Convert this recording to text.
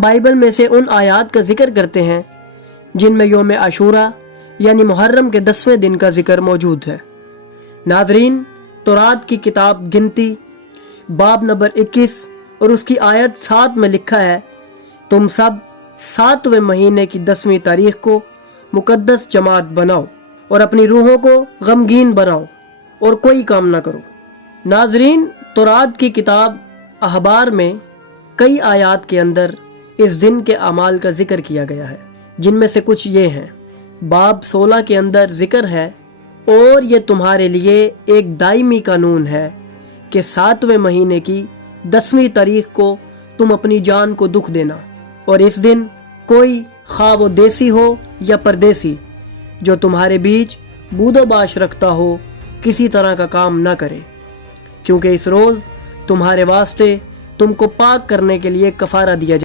हम बाइबल में से उन आयात का जिक्र करते हैं जिनमें योम आशूरा यानी मुहर्रम के 10वें दिन का जिक्र मौजूद है। नाज़रीन, तौरात की किताब गिनती बाब नंबर 21 और उसकी आयत 7 में लिखा है, तुम सब 7वें महीने की 10वीं तारीख को मुकद्दस जमात बनाओ और अपनी रूहों को गमगीन बनाओ और कोई काम ना करो। नाज़रीन, तौरात की किताब अहबार में कई आयात के अंदर इस दिन के अमाल का जिक्र किया गया है, जिनमें से कुछ ये हैं। बाब 16 के अंदर जिक्र है, और ये तुम्हारे लिए एक दायमी कानून है कि 7वें महीने की 10वीं तारीख को तुम अपनी जान को दुख देना, और इस दिन कोई खा वो देसी हो या परदेसी जो तुम्हारे बीच बूदोबाश रखता हो किसी तरह का काम ना करे, क्योंकि इस रोज़ तुम्हारे वास्ते तुमको पाक करने के लिए कफ़ारा दिया जाए।